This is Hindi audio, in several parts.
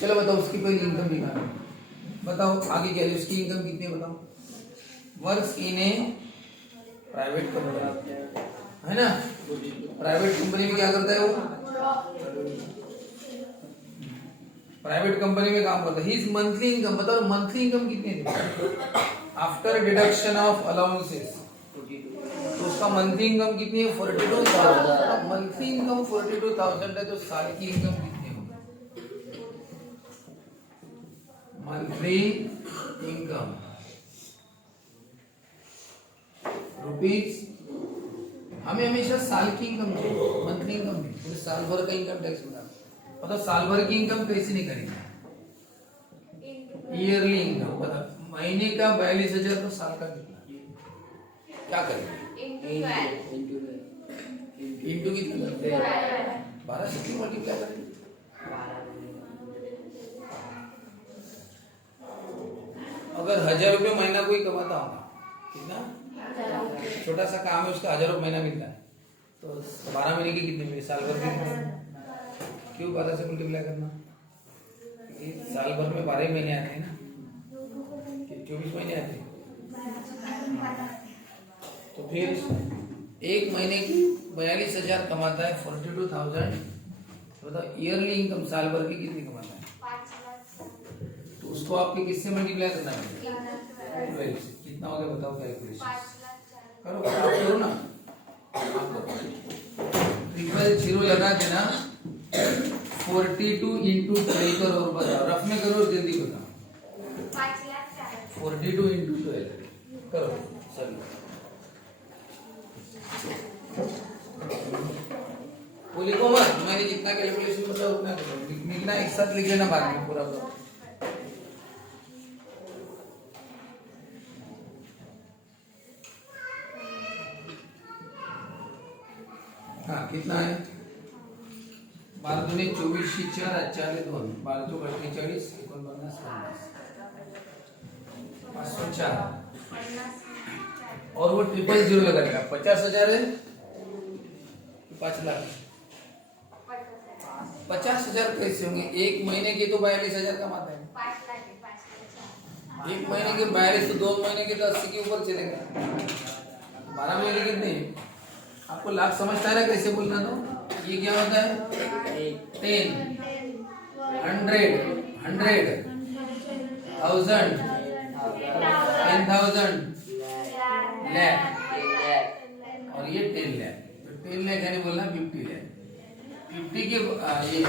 चलो बताओ उसकी पहली इनकम निकालो, बताओ आगे क्या है, उसकी इनकम कितनी है बताओ। Works in A private company, है ना, प्राइवेट कंपनी में क्या करता है वो, प्राइवेट कंपनी में काम करता है। हिज मंथली इनकम, बताओ मंथली इनकम कितनी है आफ्टर डिडक्शन ऑफ अलाउंसेस, तो उसका मंथली इनकम कितनी है 42,000। मंथली इनकम 42,000 है तो साल की इनकम कितनी होगी, मंथली इनकम रुपीज, हमें हमेशा साल की इनकम चाहिए, मंथली इनकम नहीं, तो साल भर का इनकम टैक्स बता, मतलब साल भर की इनकम कैसे निकालेंगे, ईयरली इनकम बता, महीने का 42,000 तो साल का कितना, क्या करेंगे इंटू कितना 12 से क्यों मल्टीप्लाई करेंगे, अगर 1,000 रुपये महीना कोई कमाता होगा, कितना छोटा सा काम है उसका 1,000 रुपये महीना मिलता है, तो 12 महीने की कितनी मिली, साल भर की क्यों 12 से मल्टीप्लाई करना, साल भर में 12 महीने आते हैं ना, 24 महीने आते हैं, तो फिर एक महीने की 42,000 कमाता है 42,000, बताओ ईयरली इनकम साल भर की कितनी कमाता है, तो उसको आपके किससे मल्टीप्लाई करना है, कितना हो गया बताओ, कैलकुलेशन करो, आप करो ना, ट्रिपल जीरो लगा देना, 42 इंटू 12 करो, बताओ रफ में करो, जल्दी बताओ, 42 इंटू 12 करो सभी, वो लिखो मत, मैंने जितना कैलकुलेशन बताया उतना करो, लिखना एक साथ लिख लेना बाद में पूरा करो। हाँ कितना है, 12 दूनी 24, 4 4 2, 12 चौक 48, 49 504, और वो ट्रिपल जीरो लगा देगा, 50,000 है 5 लाख, 50,000 कैसे होंगे, एक महीने के तो 42,000 कमाते हैं, एक महीने के 42 तो 2 महीने के तो 80 के ऊपर चलेगा, 12 महीने कितने, आपको लाख समझता है ना कैसे बोलना, तो ये क्या होता है 10, 100, 100, 1000, 10,000, लाख, और ये 10 लाख, तो 10 लाख यानी बोलना 50 लाख, 50 के ये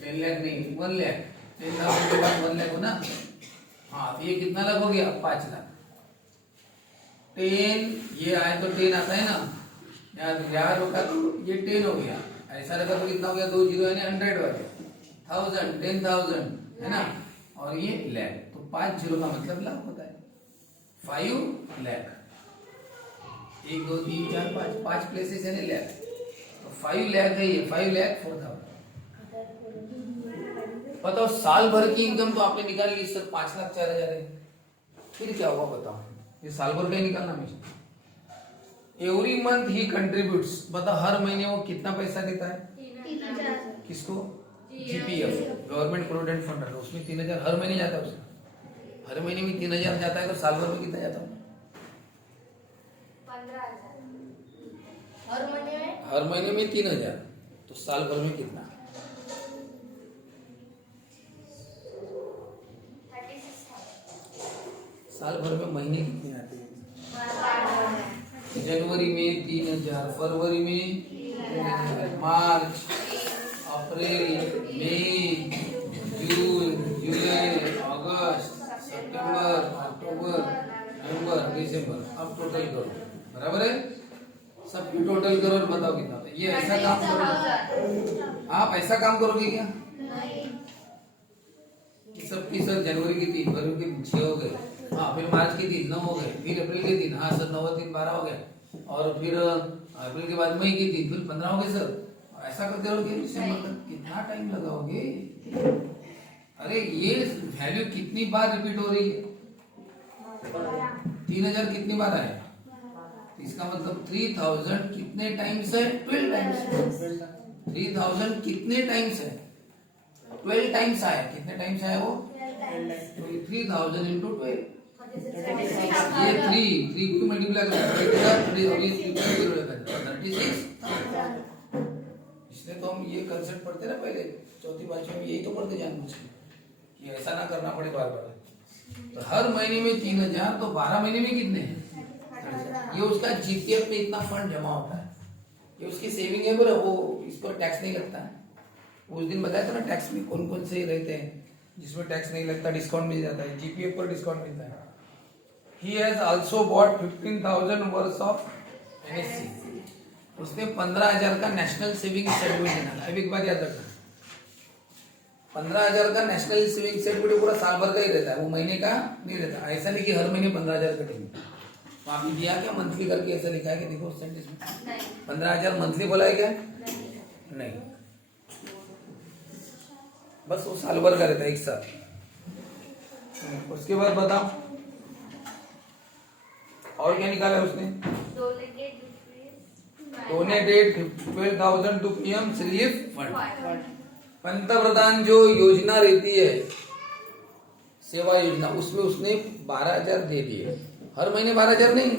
10 लाख नहीं 1 लाख, 10,000 के बाद 1 लाख हो ना, हाँ तो ये कितना लाख हो गया 5 लाख, 10 ये आए तो 10 आता है ना, यार होगा तो ये 10 हो गया, ऐसा लगा तो कितना हो गया 2 जीरो यानी 100 हो गया, 1000, 10,000 है ना, और ये लाख, तो 5 जीरो का मतलब लाख होता है, 5 लाख, 1 2 3 4 5 5 प्लेसेस यानी लाख, तो 5 लाख है ये, 5 लाख 4,000। बताओ साल भर की इनकम तो आपने निकाल ली सर 5 लाख 4,000 है, फिर क्या होगा बताओ, ये साल भर का ही निकालना मुझे, एवरी मंथ ही कंट्रीब्यूट्स, बताओ हर महीने वो कितना पैसा देता है, 3,000, किसको, जीपीएफ गवर्नमेंट प्रोविडेंट फंड, उसमें 3,000 हर महीने जाता है उसका, हर महीने में 3,000 जाता है, तो साल भर में कितना जाता है 15,000, हर महीने में 3,000, तो साल भर में कितना, 36,000, साल भर में महीने कितने आते हैं, जनवरी में 3,000, फरवरी में 3,000, मार्च, अप्रैल, मई, जून, जुलाई, अगस्त, सितंबर, अक्टूबर, नवंबर, दिसंबर, अब टोटल करो, बराबर है, सबकी टोटल करो और बताओ कितना होता है, ये ऐसा काम करोगे आप, ऐसा काम करोगे क्या, सबकी सर जनवरी की 3, फरवरी की 6 हो गए, हाँ फिर मार्च की 3 9 हो गए, फिर अप्रैल के 3, हाँ सर 9 3 12 हो गए, और फिर अप्रैल के बाद मई की 3, फिर 15 हो गए सर, ऐसा करते रहोगे दिसंबर तक, कितना टाइम लगाओगे, अरे ये वैल्यू कितनी बार रिपीट हो रही है, 3,000 कितनी बार आया, इसका मतलब 3,000 कितने टाइम्स है, 12 टाइम्स, 3,000 कितने टाइम्स है, 12 टाइम्स आया, कितने टाइम्स आया वो? 3000 इंटू 12, ये 3 को मल्टीप्लाई करो 36। इसलिए तो हम ये कंसेप्ट पढ़ते ना पहले चौथी पांचवी में, यही तो पढ़ते जानबूझ के कि ऐसा ना करना पड़े बार बार। तो हर महीने में 3000, तो 12 महीने में कितने हैं? ये उसका जीपीएफ में इतना फंड जमा होता है, ये उसकी सेविंग है, बोले वो इस पर टैक्स नहीं लगता है। उस दिन बताया था ना टैक्स में कौन कौन से रहते हैं जिसमें टैक्स नहीं लगता, डिस्काउंट मिल जाता है, जीपीएफ पर डिस्काउंट मिलता है। He has also bought 15,000 worth of NSC. उसने 15,000 का नेशनल सेविंग सर्टिफिकेट निकाला। अब एक बात याद रखना, 15,000 का नेशनल सेविंग सर्टिफिकेट पूरा साल भर का ही रहता है, वो महीने का नहीं रहता। ऐसा नहीं कि हर महीने 15,000 कटेंगे। तो आपने दिया क्या मंथली करके ऐसा लिखा है कि देखो सेंटेंस में 15,000 मंथली बोला है क्या? नहीं, बस वो साल भर का रहता है, एक साल। उसके बाद बताओ और क्या निकाला उसने? Donated 12,000 to PM relief fund. पंतप्रधान जो योजना रहती है सेवा योजना, उसमें उसने 12,000 दे दिए। हर महीने 12,000 नहीं,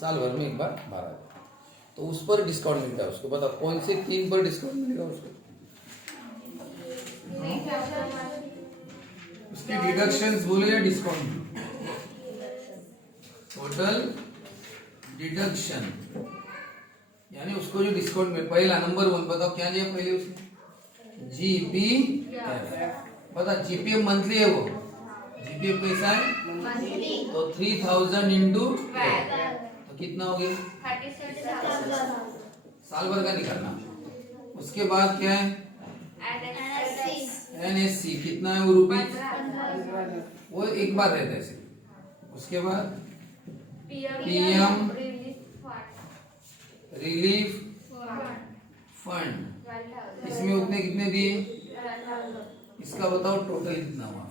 साल भर में एक बार 12,000। तो उस पर डिस्काउंट मिलता है उसको। बताओ कौन से 3 पर डिस्काउंट मिलेगा उसको? उसके डिडक्शंस बोले या डिस्काउंट? टोटल डिडक्शन, यानी उसको जो डिस्काउंट में पहला नंबर 1 बताओ क्या लिया पहले उसने? जीपीएफ। बता जीपीएफ मंथली है वो, जीपीएफ कैसा है? तो 3,000 इंटू तो कितना हो गया? 37,000 साल भर का निकालना। उसके बाद क्या है? एनएससी कितना है वो रुपये? वो एक बार रहता है सिर्फ। उसके बाद पीएम रिलीफ फंड, इसमें उतने कितने दिए? इसका बताओ टोटल कितना हुआ?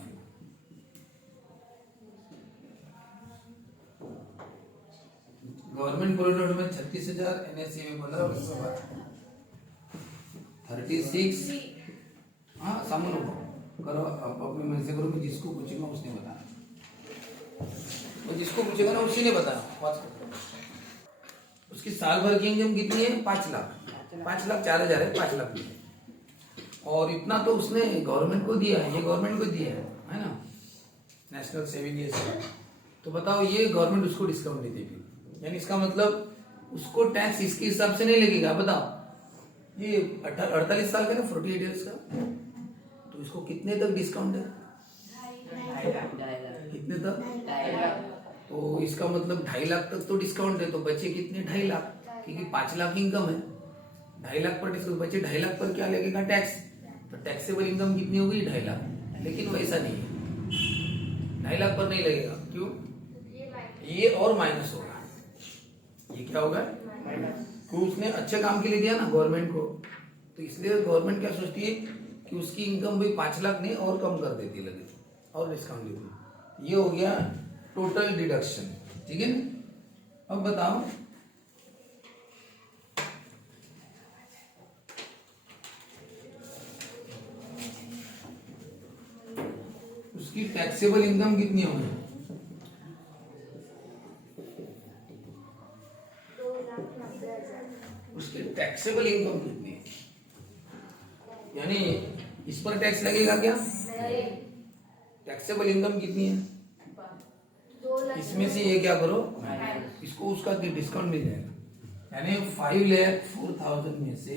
गवर्नमेंट कॉरिडोर में 36,000, एनएससी में 15 और इसमें 36। हाँ सामने करो, अपने मन से करो कि जिसको पूछेगा उसने बताना, और जिसको पूछेगा ना उसी ने बताना। उसकी साल भर की इनकम कितनी है? 5 लाख। 5 लाख 4,000 है, 5 लाख की। और इतना तो उसने गवर्नमेंट को दिया है, ये गवर्नमेंट को दिया है ना, नेशनल सेविंग ये सब। तो बताओ ये गवर्नमेंट उसको डिस्काउंट नहीं देगी, यानी इसका मतलब उसको टैक्स इसके हिसाब से नहीं लगेगा। बताओ ये 48 साल का ना, 48 ईयर्स का, तो इसको कितने तक डिस्काउंट है? कितने तक? तो इसका मतलब 2.5 लाख तक तो डिस्काउंट है। तो बचे कितने? 2.5 लाख, क्योंकि 5 लाख इनकम है, 2.5 लाख पर डिस्काउंट बचे। 2.5 लाख पर क्या लगेगा? टैक्स। तो टैक्सेबल इनकम कितनी होगी? 2.5 लाख। लेकिन वैसा नहीं है, 2.5 लाख पर नहीं लगेगा। क्यों? ये और माइनस होगा। ये क्या होगा? क्यों? उसने अच्छे काम के लिए दिया ना गवर्नमेंट को, तो इसलिए गवर्नमेंट क्या सोचती है कि उसकी इनकम भी 5 लाख नहीं और कम कर देती है, लगे और डिस्काउंट देती। ये हो गया टोटल डिडक्शन, ठीक है ना। अब बताओ उसकी टैक्सेबल इनकम कितनी होगी? उसकी टैक्सेबल इनकम कितनी है? यानी इस पर टैक्स लगेगा क्या? टैक्सेबल इनकम कितनी है? इसमें से ये क्या करो, इसको उसका डिस्काउंट मिल जाएगा। यानी 5,04,000 में से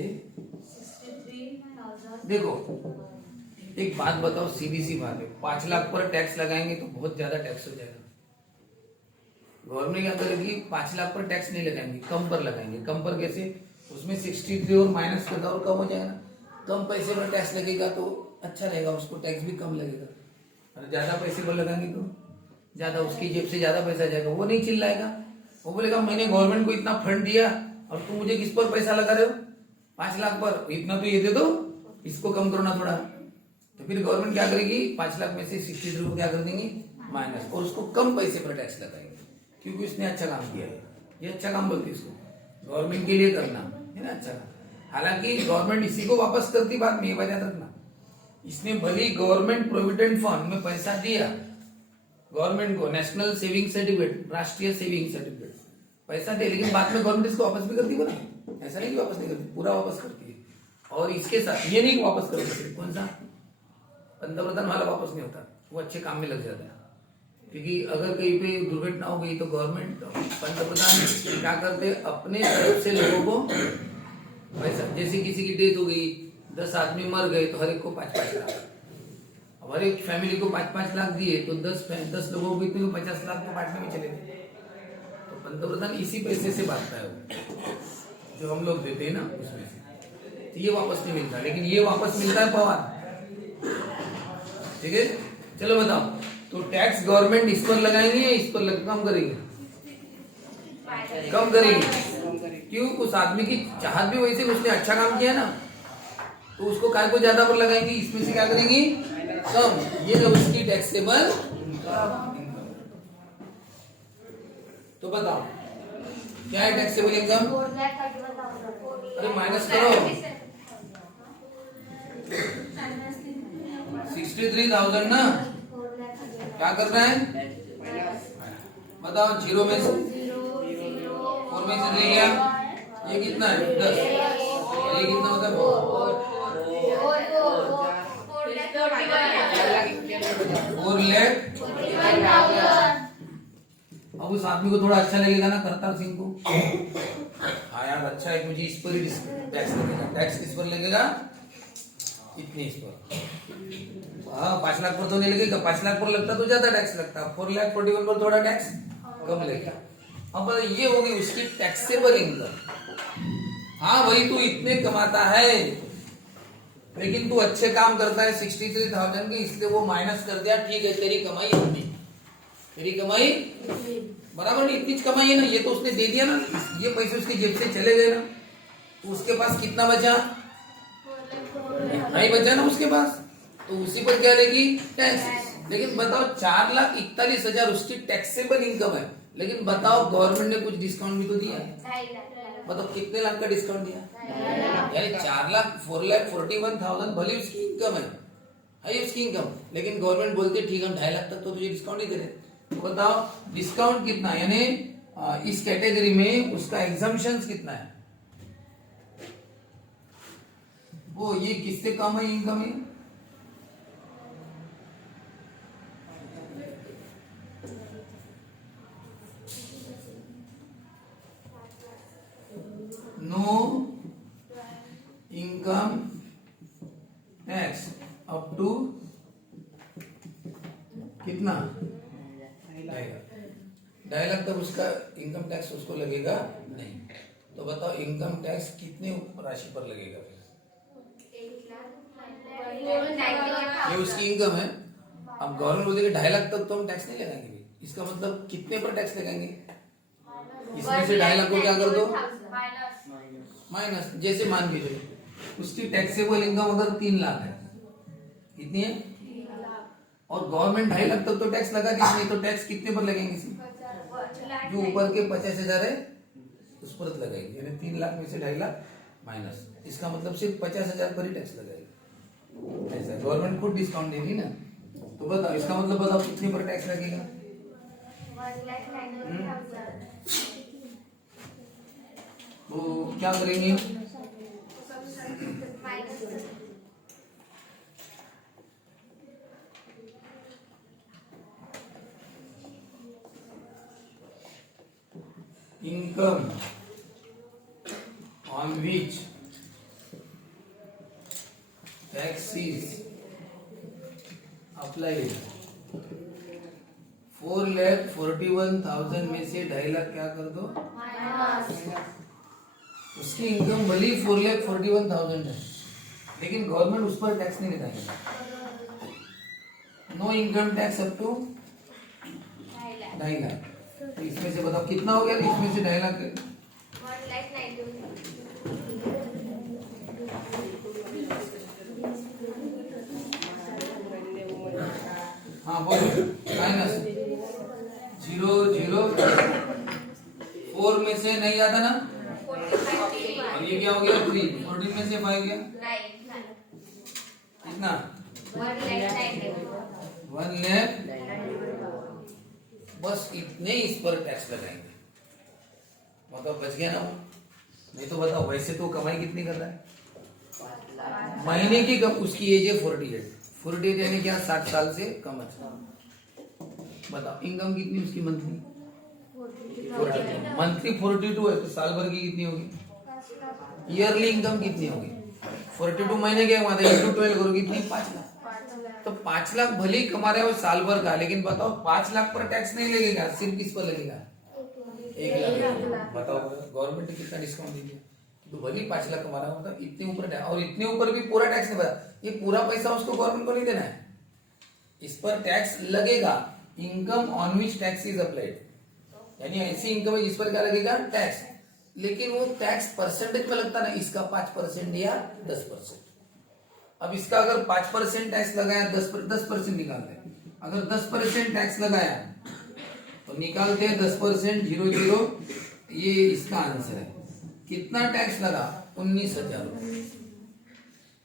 देखो एक बात बताओ, सीधी सी बात है, 5 लाख पर टैक्स लगाएंगे तो बहुत ज्यादा टैक्स हो जाएगा। गवर्नमेंट क्या करेगी? 5 लाख पर टैक्स नहीं लगाएंगे, कम पर लगाएंगे। कम पर कैसे? उसमें 63 और माइनस करता और कम हो जाएगा। कम पैसे पर टैक्स लगेगा तो अच्छा रहेगा, उसको टैक्स भी कम लगेगा। और ज्यादा पैसे पर लगाएंगे तो ज्यादा, उसकी जेब से ज्यादा पैसा जाएगा, वो नहीं चिल्लाएगा। वो बोलेगा मैंने गवर्नमेंट को इतना फंड दिया और तुम मुझे किस पर पैसा लगा रहे हो? 5 लाख पर, इतना तो ये दे दो, इसको कम करो ना थोड़ा। तो फिर गवर्नमेंट क्या करेगी? 5 लाख में से 63 रुपये क्या कर देंगे? माइनस, और उसको कम पैसे पर टैक्स लगाएंगे, क्योंकि उसने अच्छा काम किया है। ये अच्छा काम बोलते इसको, गवर्नमेंट के लिए करना है ना अच्छा काम। हालांकि गवर्नमेंट इसी को वापस करती बाद में, ये बात याद रखना। इसने भली गवर्नमेंट प्रोविडेंट फंड में पैसा दिया गवर्नमेंट को, नेशनल सेविंग सर्टिफिकेट, राष्ट्रीय सेविंग सर्टिफिकेट पैसा दे, लेकिन बाद में गवर्नमेंट इसको वापस भी करती है ना, ऐसा नहीं कि वापस नहीं करती, पूरा वापस करती है। और इसके साथ ये नहीं कि वापस कर सकते, कौन सा पंतप्रधान वाला वापस नहीं होता, वो अच्छे काम में लग जाता है। क्योंकि अगर कहीं पे दुर्घटना हो गई तो गवर्नमेंट पंतप्रधान क्या करते, अपने तरफ से लोगों को पैसा, जैसे किसी की डेथ हो गई, 10 आदमी मर गए तो हर एक को 5-5 लाख, अब हर एक फैमिली को 5-5 लाख दिए तो 10 लोगों को इतने 50 लाख तो बांटने में चले गए। तो पंतप्रधान इसी पैसे से बांटता है वो, जो हम लोग देते हैं ना उसमें से, तो ये वापस नहीं मिलता, लेकिन ये वापस मिलता है पवार। ठीक है, चलो बताओ, तो टैक्स गवर्नमेंट इस पर लगाएंगे या इस पर कम करेंगे? कम करेंगे। क्यों? उस आदमी की चाहत भी वैसे, उसने अच्छा काम किया ना, तो उसको काय को ज्यादा पर लगाएंगे, इसमें से क्या करेंगे? कम। ये है उसकी टैक्सेबल इनकम। तो बताओ क्या है टैक्सेबल इनकम? अरे माइनस करो, 63,000 ना, क्या करना है? बताओ, 0 में से 4 में से ले गया, ये कितना है? 10, ये कितना होता है? 4,41,000। अब उस आदमी को थोड़ा अच्छा लगेगा ना, करतार सिंह को, हाँ यार अच्छा है, मुझे इस पर ही टैक्स लगेगा। टैक्स किस पर लगेगा? इतने इस पर। हाँ, 5 लाख पर तो नहीं लगेगा, 5 लाख पर लगता तो ज्यादा टैक्स लगता, 4,41,000 पर थोड़ा टैक्स कम लगेगा। अब ये हो गई उसकी टैक्सेबल इनकम। हाँ भाई, तू इतने कमाता है लेकिन तू अच्छे काम करता है 63,000 की, इसलिए वो माइनस कर दिया, ठीक है, तेरी कमाई इतनी, तेरी कमाई बराबर नहीं, इतनी कमाई है ना, ये तो उसने दे दिया ना, ये पैसे उसकी जेब से चले गए ना, तो उसके पास कितना बचा? इतना ही बचा ना उसके पास, तो उसी पर क्या रहेगी? टैक्स। लेकिन बताओ, 4,41,000 उसकी टैक्सेबल इनकम है, लेकिन बताओ गवर्नमेंट ने कुछ डिस्काउंट भी तो दिया है। बताओ कितने लाख का डिस्काउंट दिया? यानी 4,41,000 भले उसकी इनकम है उसकी इनकम, लेकिन गवर्नमेंट बोलती है ठीक है, 2.5 लाख तक तो तुझे डिस्काउंट ही दे रहे। तो बताओ डिस्काउंट कितना, यानी इस कैटेगरी में उसका एग्जम्पशंस कितना है? वो ये किससे कम है इनकम है? No income tax up to कितना? 2.5 लाख तक उसका इनकम टैक्स उसको लगेगा नहीं। तो बताओ इनकम टैक्स कितने राशि पर लगेगा? ये उसकी इनकम है। अब गवर्नमेंट बोलेगी 2.5 लाख तक तो हम टैक्स नहीं लगाएंगे, इसका मतलब कितने पर टैक्स लगाएंगे? इसमें से 2.5 लाख को क्या कर दो? माइनस। जैसे मान के चलो उसकी टैक्सेबल इनकम अगर 3 लाख है, कितनी है? और गवर्नमेंट 2.5 लाख तक तो टैक्स लगा दी, नहीं तो टैक्स कितने पर लगेंगे? जो ऊपर के 50,000 है उस पर लगाएंगे, यानी 3 लाख में से 2.5 लाख माइनस, इसका मतलब सिर्फ 50,000 पर ही टैक्स लगाएगा। ऐसा गवर्नमेंट खुद डिस्काउंट देगी ना, तो बताओ इसका मतलब बताओ कितने पर टैक्स लगेगा? तो क्या करेंगे? Income on which tax is applied, 4,41,000 में से 2.5 लाख क्या कर दो? उसकी इनकम भले 4,41,000 है, लेकिन गवर्नमेंट उस पर टैक्स नहीं लगाएगी। No income tax up to 2.5 lakh. तो इसमें से बताओ कितना हो गया? इसमें से 2.5 लाख हाँ बोलो, माइनस 0, 4 में से नहीं जाता ना, और ये क्या हो गया? 3, 14 में से 5 गया कितना? 1,00,000, बस इतने इस पर टैक्स लगाएंगे, मतलब बच गया ना वो। नहीं तो बताओ, वैसे तो कमाई कितनी कर रहा है महीने की, कब उसकी एज है 48 यानी क्या 60 साल से कम है। बताओ इनकम कितनी उसकी मंथली 42, मंथली 42 है तो साल भर की कितनी होगी, ईयरली इनकम कितनी होगी 42 महीने के बाद इंटू 12 करो कितनी 5 लाख। तो 5 लाख भले ही कमा रहे हो साल भर का, लेकिन बताओ 5 लाख पर टैक्स नहीं लगेगा, सिर्फ किस पर लगेगा 1 लाख। बताओ गवर्नमेंट कितना डिस्काउंट दीजिए, तो भले ही 5 लाख कमा रहा होता इतने ऊपर टैक्स, और इतने ऊपर भी पूरा टैक्स नहीं भरा, ये पूरा पैसा उसको गवर्नमेंट को नहीं देना है, इस पर टैक्स लगेगा। Income on which tax is applied, यानी ऐसी इनकम है जिस पर क्या लगेगा टैक्स, लेकिन वो टैक्स परसेंटेज में लगता ना, इसका 5% या 10%। अब इसका अगर 5% टैक्स लगाया 10% निकालते हैं, अगर 10% टैक्स लगाया तो निकालते हैं 10% 0,0, ये इसका आंसर है। कितना टैक्स लगा 19,000 रुपए,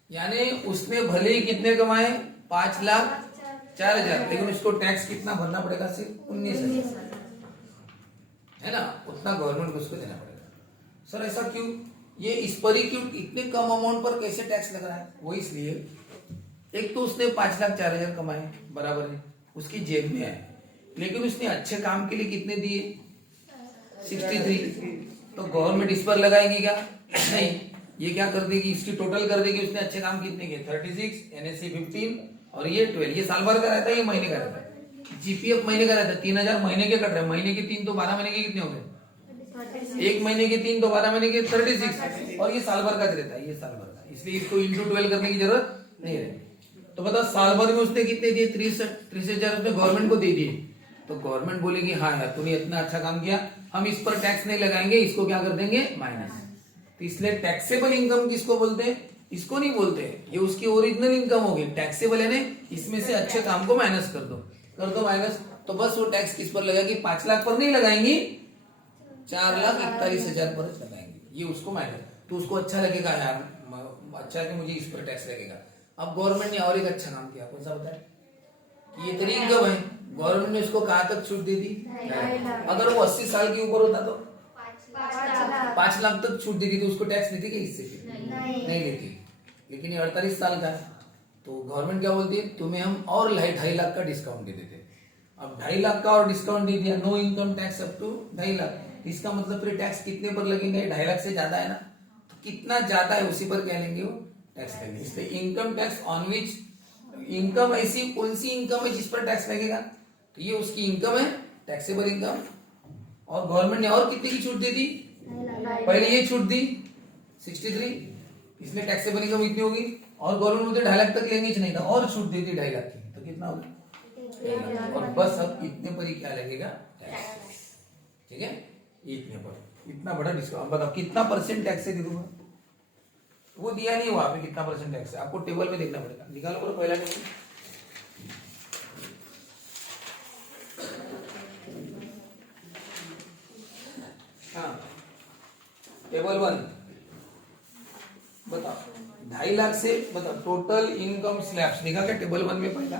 यानी उसने भले ही कितने कमाए 5,04,000, लेकिन उसको टैक्स कितना भरना पड़ेगा सिर्फ 19,000, है ना, उतना गवर्नमेंट को उसको देना पड़ेगा। सर ऐसा क्यों, ये इस पर ही क्यों, इतने कम अमाउंट पर कैसे टैक्स लग रहा है, वो इसलिए एक तो उसने 5,04,000 कमाए बराबर है, उसकी जेब में है, लेकिन उसने अच्छे काम के लिए कितने दिए 63, तो गवर्नमेंट इस पर लगाएगी क्या, नहीं, ये क्या कर देगी, इसकी टोटल कर देगी, उसने अच्छे काम कितने किए 36, एनएससी 15 और ये 12, ये साल भर का रहता है, ये महीने का रहता है, जीपीएफ महीने का रहता है, 3,000 महीने के कट रहे हैं, महीने के 3 तो 12 महीने के कितने हो गए, एक महीने के 3 तो 12 महीने के 36, और ये साल भर का रहता है, ये साल भर का, इसलिए इसको इंटू 12 करने की जरूरत नहीं रहती। तो बताओ साल भर में उसने कितने दिए 63,000 रुपए गवर्नमेंट को दे दिए, तो गवर्नमेंट बोलेगी हाँ यार तूने इतना अच्छा काम किया, हम इस पर टैक्स नहीं लगाएंगे, इसको क्या कर देंगे माइनस। तो इसलिए टैक्सेबल इनकम किसको बोलते हैं, इसको नहीं बोलते, ये उसकी ओरिजिनल इनकम होगी, टैक्सेबल है ना, इसमें से अच्छे काम को माइनस कर दो माइनस, तो बस वो टैक्स किस पर लगाएगी 5 लाख पर नहीं लगाएंगी, 4,41,000 पर लगाएंगे, ये उसको माइनस। तो उसको अच्छा लगेगा यार, अच्छा कि मुझे इस पर टैक्स लगेगा। अब गवर्नमेंट ने और एक अच्छा काम किया, कौन सा बताए, ये तेरी इनकम है, गवर्नमेंट ने उसको कहां तक छूट दे दी, अगर वो 80 साल के ऊपर होता तो 5 लाख तक छूट देती, तो उसको टैक्स लेती क्या इससे, नहीं लेती, लेकिन ये 48 साल का है, तो गवर्नमेंट क्या बोलती है, तुम्हें हम और 2.5 लाख का डिस्काउंट दे देते। अब 2.5 लाख का और डिस्काउंट दे दिया, no income tax up to 2.5 lakh, इसका मतलब फिर टैक्स कितने पर लगेंगे, 2.5 लाख से ज्यादा है ना, तो कितना ज्यादा है उसी पर क्या लेंगे वो टैक्स लेंगे। इसलिए income tax on which, income ऐसी कौन सी इनकम है जिस पर टैक्स लगेगा, तो ये उसकी इनकम है, टैक्सेबल इनकम, और गवर्नमेंट ने और कितने की छूट दे दी, पहले ये छूट दी 63, इसलिए टैक्सेबल इनकम इतनी होगी, और गवर्नमेंट मुझे 2.5 लाख तक लेंगे नहीं था, और छूट दे दी 2.5 लाख की, तो कितना होगा, और बस अब इतने पर ही क्या लगेगा टैक्स, ठीक है, इतने पर, इतना बड़ा डिस्काउंट। बताओ कितना परसेंट टैक्स है दे दूंगा, वो दिया नहीं वहां पे कितना परसेंट टैक्स है, आपको टेबल में देखना पड़ेगा, निकालो बोलो पहला टेबल, हाँ टेबल 1 बताओ, 2.5 लाख से बताओ टोटल इनकम स्लैब्स देखा क्या टेबल 1 में, पहला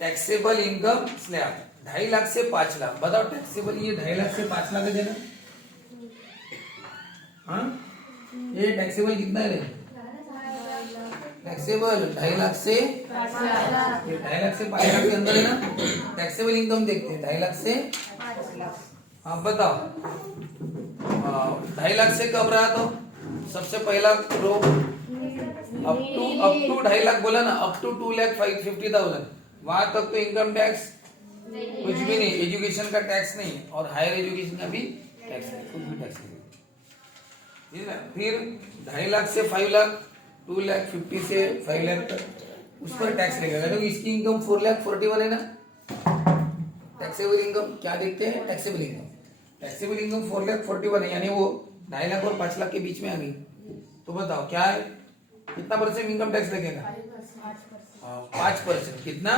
टैक्सेबल इनकम स्लैब 2.5 लाख से 5 लाख, बताओ टैक्सेबल ये 2.5 लाख से 5 लाख है देना, हाँ ये टैक्सेबल कितना है, टैक्सेबल 2.5 लाख से 5 लाख, ये 2.5 लाख से 5 लाख के अंदर है ना, टैक्सेबल इनकम देखते हैं 2.5 लाख से 5 लाख, हाँ बताओ 2.5 लाख से कब रहा, तो सबसे पहला रो अप टू 2.5 लाख बोला ना, अप टू 2,50,000 वहां तक तो इनकम टैक्स कुछ भी नहीं, एजुकेशन का टैक्स नहीं, और हायर एजुकेशन का भी टैक्स नहीं, कुछ भी टैक्स नहीं, ठीक है। फिर 2.5 लाख से 5 लाख, 2,50,000 से 5 लाख तक उस पर टैक्स लगेगा, क्योंकि इसकी इनकम 4,41,000 है ना, टैक्सेबल इनकम क्या देखते हैं, टैक्सेबल इनकम, टैक्सेबल इनकम 4,41,000 है, यानी वो 2.5 लाख और 5 लाख के बीच में आ गई, तो बताओ क्या है, कितना परसेंट इनकम टैक्स लगेगा, 5%, कितना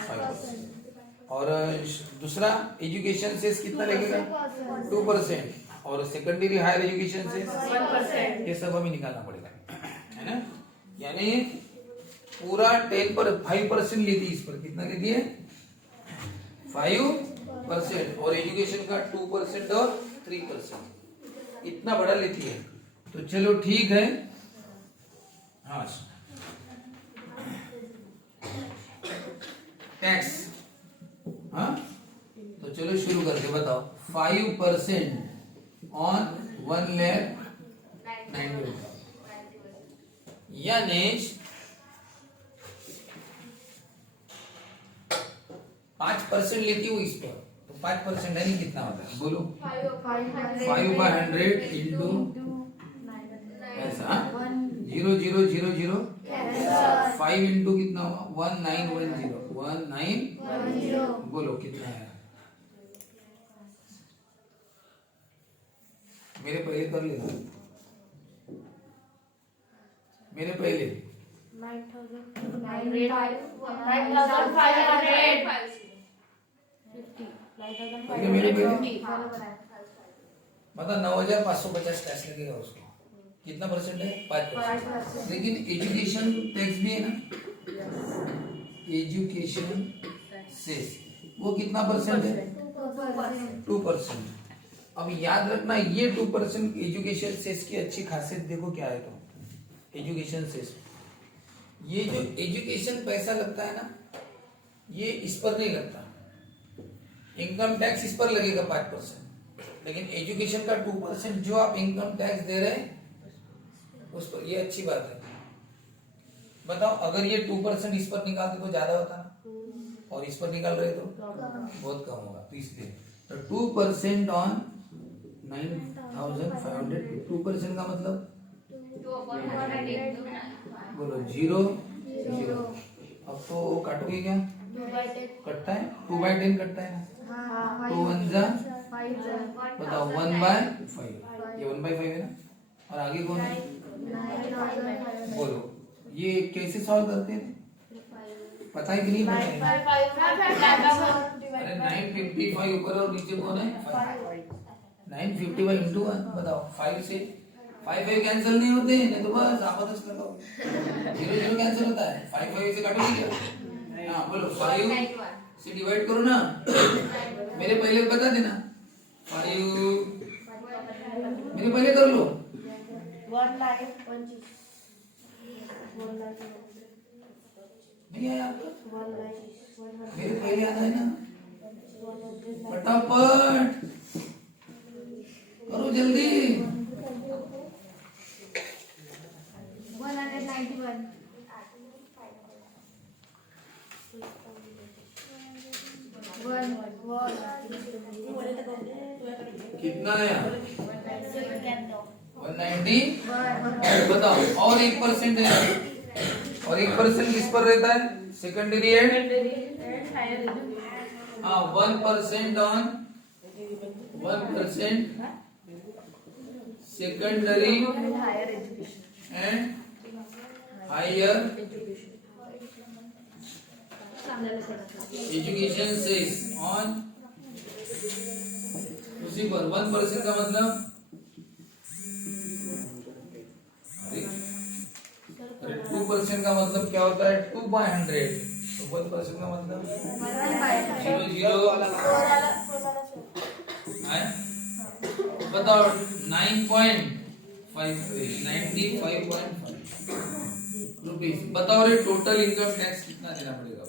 5%, और दूसरा एजुकेशन से कितना लगेगा 2%, और सेकेंडरी हायर एजुकेशन से 1%, ये सब हमें निकालना पड़ेगा, है ना, यानी पूरा 5% लेती है इस पर। कितना लेती है? 5%। और एजुकेशन का 2% और 3%, इतना बड़ा लेती है। तो चलो ठीक है। हाँ, टैक्स। हाँ, तो चलो शुरू करके बताओ। 5% ऑन 1,90,000, यानी 5% लेती हूँ इस पर, तो 5% है नहीं, कितना होता है बोलो? 5/100 इंटू ऐसा 0,0,0,0 5 इंटू कितना हुआ? 1910 बोलो कितना है? मेरे पहले कर लेना, मेरे पहले 9,500 मेरे पहले मतलब 9,550 टैक्स लगेगा उसको। कितना परसेंट है? 5%। लेकिन एजुकेशन टैक्स भी है ना, एजुकेशन सेस, वो कितना परसेंट है? 2%। अब याद रखना, ये 2% एजुकेशन सेस की अच्छी खासियत देखो क्या है। तो एजुकेशन सेस, ये जो एजुकेशन पैसा लगता है ना, ये इस पर नहीं लगता। इनकम टैक्स इस पर लगेगा 5%, लेकिन एजुकेशन का 2% जो आप इनकम टैक्स दे रहे हैं उस पर, ये अच्छी बात है। बताओ, अगर ये 2% इस पर निकालते तो ज्यादा होता ना, और इस पर निकाल रहे तो बहुत कम होगा। तो इसलिए 2% ऑन 9,500, 2% का मतलब बोलो 0, 0। अब तो काटोगे क्या? कटता है, 2/10 कटता है ना। 2 1 जा, बताओ 1/5, ये 1/5 है ना। और आगे कौन है? बोलो, ये कैसे सॉल्व करते हैं? पता है कि नहीं पता है? अरे 955 ऊपर और नीचे कौन है? 955 इंटू 1, बताओ 5 से 5 कैंसिल नहीं होते, नहीं तो बस आपस कर लो। 0 कैंसिल होता है, 5 से काटोगे क्या? हाँ बोलो, 5 से डिवाइड करो ना। मेरे पहले बता देना, 5 मेरे पहले कर लो। 1,25,000 नहीं आया आपको? मेरे पहले आना है ना, फटाफट करो जल्दी। 191 कितना आया? 190। बताओ, और 1% है, और 1% किस पर रहता है? सेकेंडरी एंड हाँ, 1% on 1% secondary and higher education cess on, उसी पर 1% का मतलब 2% का मतलब क्या होता है? 2/100। तो 1% का मतलब 0, 0 बताओ 95.5 रुपीज। बताओ रे, टोटल इनकम टैक्स कितना देना पड़ेगा?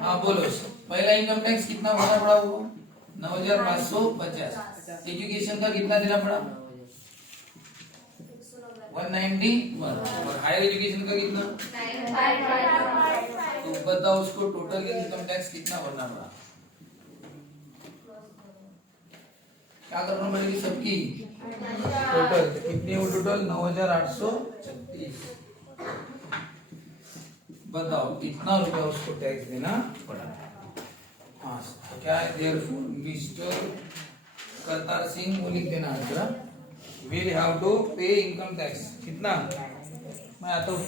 हाँ बोलो, पहला इनकम टैक्स कितना भरना पड़ा? वो 9,550। एजुकेशन का कितना देना पड़ा? 191। और हायर एजुकेशन का कितना? तो बताओ उसको टोटल इनकम टैक्स कितना भरना पड़ा? क्या करना पड़ेगी सबकी? टोटल कितनी हो? टोटल 9,836। बताओ कितना रुपया उसको टैक्स देना पड़ा? हाँ, क्या है? देयरफॉर मिस्टर करतार सिंह, वो लिख देना आंसर। विल हैव टू पे इनकम टैक्स कितना? मैं आता हूँ।